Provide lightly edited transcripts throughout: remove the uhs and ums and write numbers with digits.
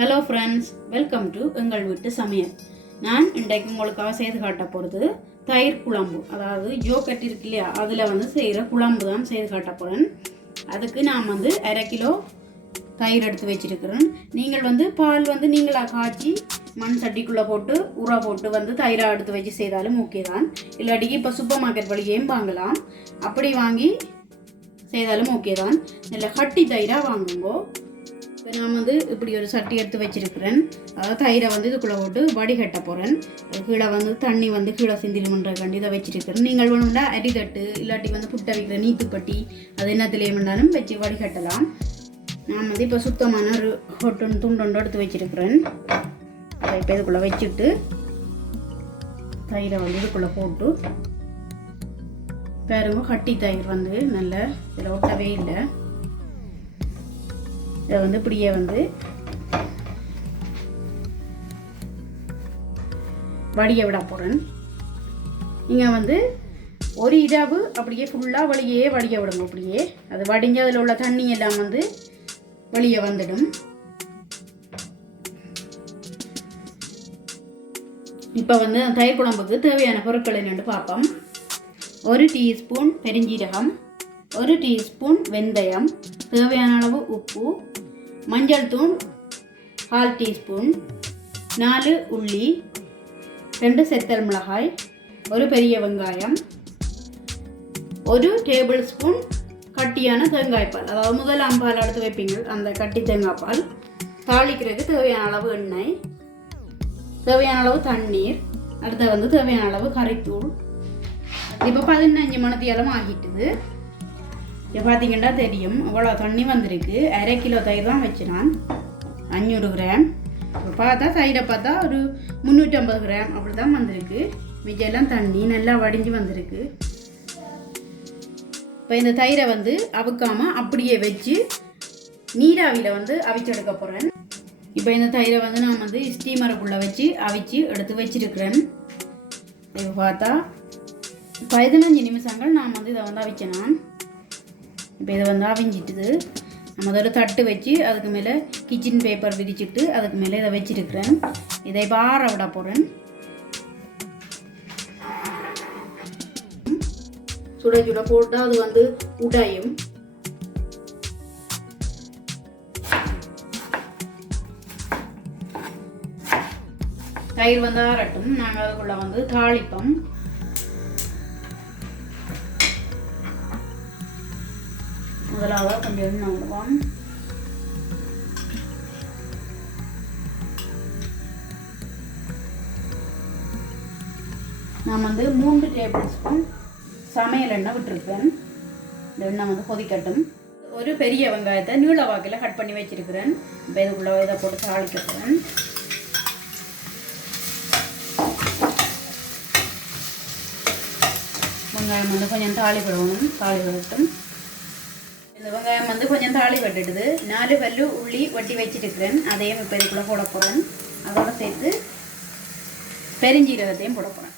Hello friends, welcome to எங்கள் வீட்டு சமையல். நான் இன்றைக்கு உங்களுக்காக செய்து காட்ட போகிறது தயிர் குழம்பு. அதாவது ஜோக்கட் இருக்கு இல்லையா, அதில் செய்கிற குழம்பு தான் செய்து காட்ட போகிறேன். அதுக்கு நான் 1/2 கிலோ தயிர் எடுத்து வச்சிருக்கிறேன். நீங்கள் பால் நீங்களாக காய்ச்சி மண் சட்டிக்குள்ளே போட்டு ஊற போட்டு தயிராக எடுத்து வச்சு செய்தாலும் ஓகே தான். இல்லாட்டிக்கு இப்போ சூப்பர் மார்க்கெட் வழியையும் வாங்கலாம். அப்படி வாங்கி செய்தாலும் ஓகே தான். நல்ல கட்டி தயிராக வாங்குங்கோ. இப்போ நான் இப்படி ஒரு சட்டி எடுத்து வச்சிருக்கிறேன். அதாவது தயிரை இதுக்குள்ளே போட்டு வடிகட்ட போகிறேன். கீழே தண்ணி கீழே சிந்திலுமன்றக்காண்டி இதை வச்சிருக்கிறேன். நீங்கள் வேணும்னா அரிதட்டு இல்லாட்டி புட்டை வைக்கிற நீத்துப்பட்டி அது என்னத்துலேயே வேண்டாலும் வச்சு வடிகட்டலாம். நான் இப்போ சுத்தமான ஒரு துண்டொண்டு எடுத்து வச்சிருக்கிறேன். அதை இப்போ இதுக்குள்ளே வச்சுட்டு தயிரை இதுக்குள்ளே போட்டு பாருங்க, கட்டி தயிர் நல்ல இதில் ஒட்டவே இல்லை. இதை இப்படியே வடிய விட போகிறேன். நீங்கள் ஒரு இரவு அப்படியே ஃபுல்லாக வழியே வடிய விடுங்க. அப்படியே அது வடிஞ்ச அதில் உள்ள தண்ணி எல்லாம் வெளியே வந்துடும். இப்போ தயிர் குழம்புக்கு தேவையான பொருட்கள் என்னென்னு பார்ப்போம். 1 டீஸ்பூன் பெருஞ்சீரகம், 1 டீஸ்பூன் வெந்தயம், தேவையான அளவு உப்பு, மஞ்சள் தூள் 1/4 டீஸ்பூன், 4 உள்ளி, 2 செத்தல் மிளகாய், 1 பெரிய வெங்காயம், 1 டேபிள் ஸ்பூன் கட்டியான தேங்காய்ப்பால். அதாவது முதலாம் பால் எடுத்து வைப்பீங்க, அந்த கட்டி தேங்காய்ப்பால். தாளிக்கிறதுக்கு தேவையான அளவு எண்ணெய், தேவையான அளவு தண்ணீர், அடுத்து தேவையான அளவு கறித்தூள். இப்போ 15 மணித்தியாலம் ஆகிட்டுது. இப்போ பார்த்தீங்கன்னா தெரியும் இவ்வளோ தண்ணி வந்திருக்கு. 1/2 கிலோ தயிர் தான் வச்சு நான் 500 கிராம். இப்போ பார்த்தா தயிரை பார்த்தா ஒரு 350 கிராம் அப்படி தான் வந்திருக்கு. மிச்செல்லாம் தண்ணி நல்லா வடிஞ்சு வந்திருக்கு. இப்போ இந்த தயிரை அவுக்காமல் அப்படியே வச்சு நீராவியில் அவிச்செடுக்க போகிறேன். இப்போ இந்த தயிரை நான் ஸ்டீமருக்குள்ளே வச்சு அவிச்சு எடுத்து வச்சிருக்கிறேன். இப்போ பார்த்தா 15 நிமிஷங்கள் நான் இதை அவிச்சேன். நான் இப்போ இதை அவிஞ்சிட்டுது. நம்ம ஒரு தட்டு வச்சு அதுக்கு மேலே கிச்சன் பேப்பர் விரிச்சிட்டு அதுக்கு மேலே இதை வச்சிருக்கிறேன். இதை இப்போ ஆற விட போகிறேன். சுட சுட போட்டு அது உடையும். தயிர் ஆறட்டும். நாங்கள் அதுக்குள்ளே தாளிப்போம். முதலாவது கொஞ்சம் எண்ணெய் விடுவோம். நான் 3 டேபிள் ஸ்பூன் சமையல் எண்ணெய் விட்டுருக்கேன். இந்த எண்ணெய் கொதிக்கட்டும். ஒரு பெரிய வெங்காயத்தை நீள வாக்கில் கட் பண்ணி வச்சிருக்கிறேன். இப்போ இதுக்குள்ள இதை போட்டு தாளிக்கிறேன். வெங்காயம் கொஞ்சம் தாளிப்படணும். தாளிப்படட்டும். இந்த வெங்காயம் கொஞ்சம் தாளி வெட்டுடுது. 4 பல்லு உள்ளி வெட்டி வச்சிருக்கிறேன். அதையும் இப்போ இதுக்குள்ளே போட போகிறேன். அதோடு சேர்த்து பெருஞ்சீரகத்தையும் போட போகிறேன்.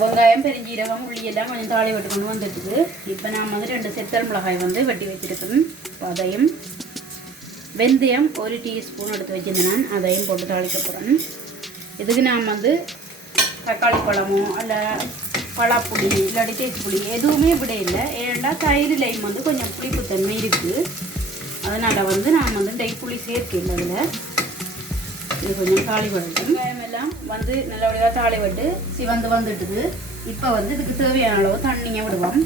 வெங்காயம் பெருஞ்சீரகம் உள்ளி எல்லாம் கொஞ்சம் தாளி வெட்டு கொண்டு வந்துட்டுது. இப்போ நான் 2 செத்தல் மிளகாய் வெட்டி வச்சிருக்கேன். இப்போ அதையும் வெந்தயம் 1 டீஸ்பூன் எடுத்து வச்சிருந்தேன். நான் அதையும் போட்டு தாளிக்க போகிறேன். இதுக்கு நான் தக்காளி பழமோ இல்லை பழப்புளி இல்லாட்டி தேசிப்புளி எதுவுமே விட இல்லை. ஏன்னா தயிர்லையும் கொஞ்சம் புளிப்புத்தன்மை இருக்குது. அதனால் நான் புளி சேர்க்கல. அதில் இது கொஞ்சம் தாளி வடட்டும். வெங்காயம் எல்லாம் நல்லபடியாக தாளி வட்டு சிவந்து வந்துட்டுது. இப்போ இதுக்கு தேவையான அளவு தண்ணியை விடுவோம்.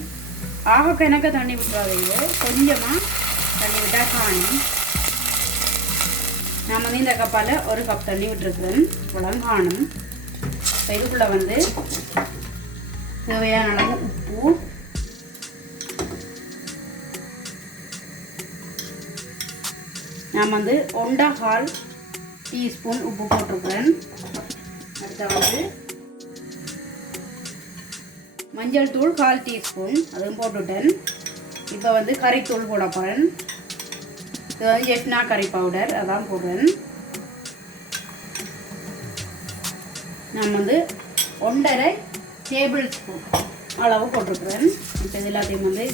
ஆக கணக்க தண்ணி விட்டுறாதீங்க, கொஞ்சமாக தண்ணி விட்டால் காணும். நான் இந்த கப்பால் 1 கப் தண்ணி விட்டுருக்குறேன். இவ்வளோ காணும். இப்போ இதுக்குள்ளே தேவையான அளவு உப்பு, நான் 1/4 டீஸ்பூன் உப்பு போட்டிருக்கிறேன். அடுத்த மஞ்சள் தூள் 1/4 டீஸ்பூன் அதுவும் போட்டுவிட்டேன். இப்போ கறித்தூள் போட போகிறேன். இது ஜெஃப்னா கறி பவுடர் அதான் போடுறேன். நான் வந்து 1.5 டேபிள் ஸ்பூன் அளவு போட்டிருக்கிறேன். இப்போ இது எல்லாத்தையும் வந்து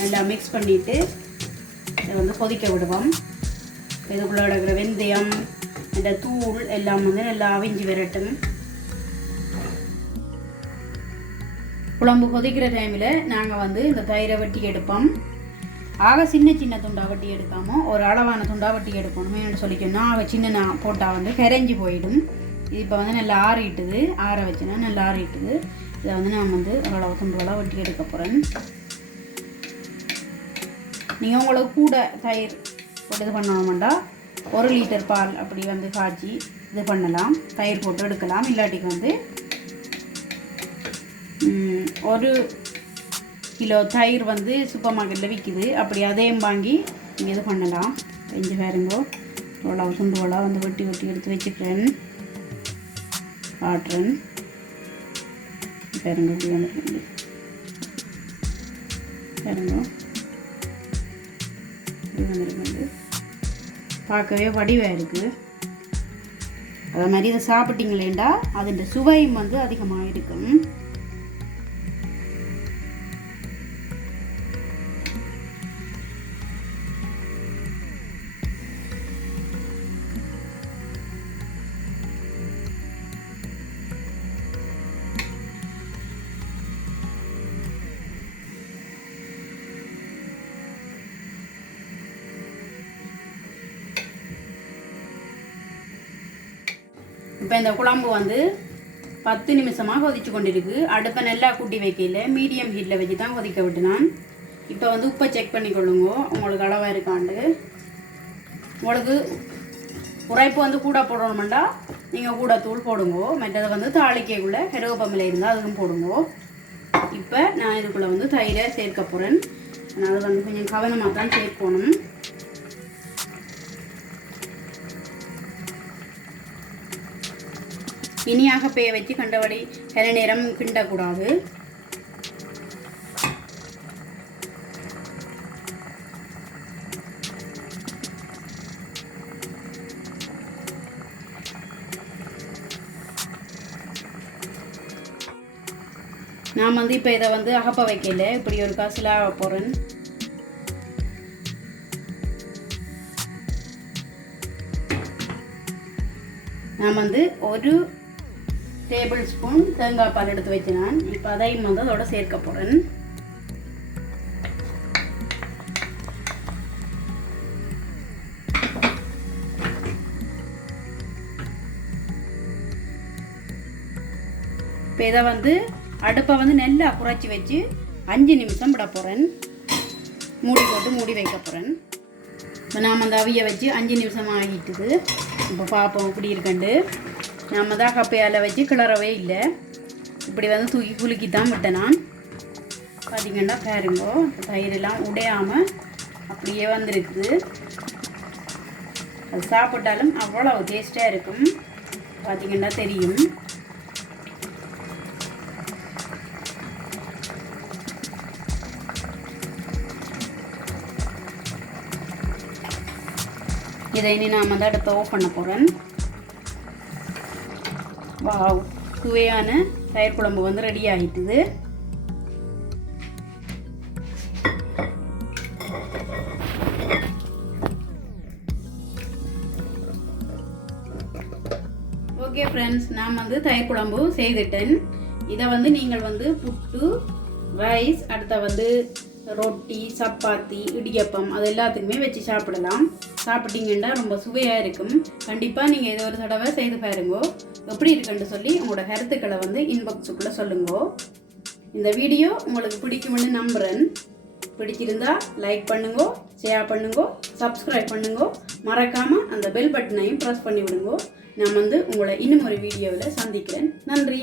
நல்லா மிக்ஸ் பண்ணிவிட்டு இதை வந்து கொதிக்க விடுவோம். இதுக்குள்ளே இருக்கிற வெந்தயம் இந்த தூள் எல்லாம் வந்து நல்லா அவிஞ்சி வரட்டும். குழம்பு கொதிக்கிற டைமில் நாங்கள் வந்து இந்த தயிரை வெட்டி எடுப்போம். ஆக சின்ன சின்ன துண்டா வெட்டி எடுக்காமல் ஒரு அளவான துண்டா வெட்டி எடுக்கணும். என்னென்னு சொல்லிக்கணும், ஆக சின்ன போட்டால் வந்து கரைஞ்சி போயிடும். இது இப்போ வந்து நல்லா ஆறிட்டுது, ஆற வச்சுன்னா நல்லா ஆறிட்டுது. இதை வந்து நான் வந்து ஓரளவு துண்டுகளாக வெட்டி எடுக்க போகிறேன். நீங்கள் உங்களுக்கு கூட தயிர் போட்டு இது பண்ணணுமெண்டா 1 லிட்டர் பால் அப்படி வந்து காய்ச்சி இது பண்ணலாம், தயிர் போட்டு எடுக்கலாம். இல்லாட்டிக்கு வந்து 1 கிலோ தயிர் வந்து சூப்பர் மார்க்கெட்டில் விற்கிது, அப்படி அதையும் வாங்கி நீங்கள் இது பண்ணலாம். செஞ்சு பாருங்கோ. இவ்வளோ துண்டுகளாக வந்து வெட்டி வெட்டி எடுத்து வச்சுக்கிறேன், காட்டுறேன். பாருங்க இப்படி வந்துருக்கு பாருங்க, இப்படி வந்துருக்கு. பார்க்கவே வடிவாக இருக்குது. அதே மாதிரி இதை சாப்பிட்டீங்களேண்டா அதோட சுவையும் வந்து அதிகமாக இருக்கும். இப்போ இந்த குழம்பு வந்து 10 நிமிஷமாக கொதிச்சு கொண்டிருக்கு. அடுப்பை நல்லா கூட்டி வைக்கல, மீடியம் ஹீட்டில் வச்சு தான் கொதிக்க விட்டுனான். இப்போ வந்து உப்பை செக் பண்ணிக்கொள்ளுங்க, உங்களுக்கு அளவாக இருக்காண்டு. உங்களுக்கு உரைப்பு வந்து கூட போடணுமெண்டா நீங்கள் கூட தூள் போடுங்க. மற்றதை வந்து தாளிக்கைக்குள்ளே கருவேப்பமில்லை இருந்தால் அதுக்கும் போடுங்க. இப்போ நான் இதுக்குள்ளே வந்து தயிரை சேர்க்க போகிறேன். நான் அது வந்து கொஞ்சம் கவனமாக தான் சேர்க்கணும். இனியாக பேய வச்சு கண்டபடி சில நேரம் கிண்டக்கூடாது. நான் வந்து இப்போ இதை வந்து அகப்ப வைக்கல, இப்படி ஒரு காசில் ஆக போகிறேன். நான் வந்து 1 டேபிள் ஸ்பூன் தேங்காய் பால் எடுத்து வச்சினான். இப்போ அதையும் வந்து அதோட சேர்க்க போகிறேன். இப்போ இதை வந்து அடுப்பை வந்து நல்லா குறைச்சி வச்சு 5 நிமிஷம் விட போகிறேன். மூடி போட்டு மூடி வைக்க போகிறேன். இப்போ நாம் அந்த அவியை வச்சு 5 நிமிஷம் ஆகிட்டுது. இப்போ பார்ப்போம் இப்படி இருக்கண்டு. நம்ம தான் கப்பையால் வச்சு கிளறவே இல்லை, இப்படி வந்து தூக்கி குலுக்கி தான் விட்டேன் நான். பார்த்திங்கன்னா பாருங்கோ, தயிரெல்லாம் உடையாமல் அப்படியே வந்துருக்குது. அது சாப்பிட்டாலும் அவ்வளோ டேஸ்ட்டாக இருக்கும், பார்த்திங்கன்னா தெரியும். இதை இனி நான் வந்து அடுப்பை ஆஃப் பண்ண போகிறேன். வாவ், சுவையான தயிர் குழம்பு வந்து ரெடி ஆகிட்டுது. ஓகே ஃப்ரெண்ட்ஸ், நான் வந்து தயிர் குழம்பு செய்துட்டேன். இதை வந்து நீங்கள் வந்து புட்டு, ரைஸ், அடுத்த வந்து ரொட்டி, சப்பாத்தி, இடியப்பம் அது எல்லாத்துக்குமே வச்சு சாப்பிடலாம். சாப்பிட்டீங்கன்னா ரொம்ப சுவையாக இருக்கும். கண்டிப்பாக நீங்கள் இதை ஒரு தடவை செய்து பாருங்க. எப்படி இருக்குன்னு சொல்லி உங்களோட கருத்துக்களை வந்து இன்பாக்ஸுக்குள்ளே சொல்லுங்க. இந்த வீடியோ உங்களுக்கு பிடிக்கும்னு நம்புகிறேன். பிடிச்சிருந்தா லைக் பண்ணுங்க, ஷேர் பண்ணுங்க, சப்ஸ்கிரைப் பண்ணுங்க. மறக்காமல் அந்த பெல் பட்டனையும் ப்ரெஸ் பண்ணி விடுங்க. நான் வந்து உங்களை இன்னும் ஒரு வீடியோவில் சந்திக்கிறேன். நன்றி.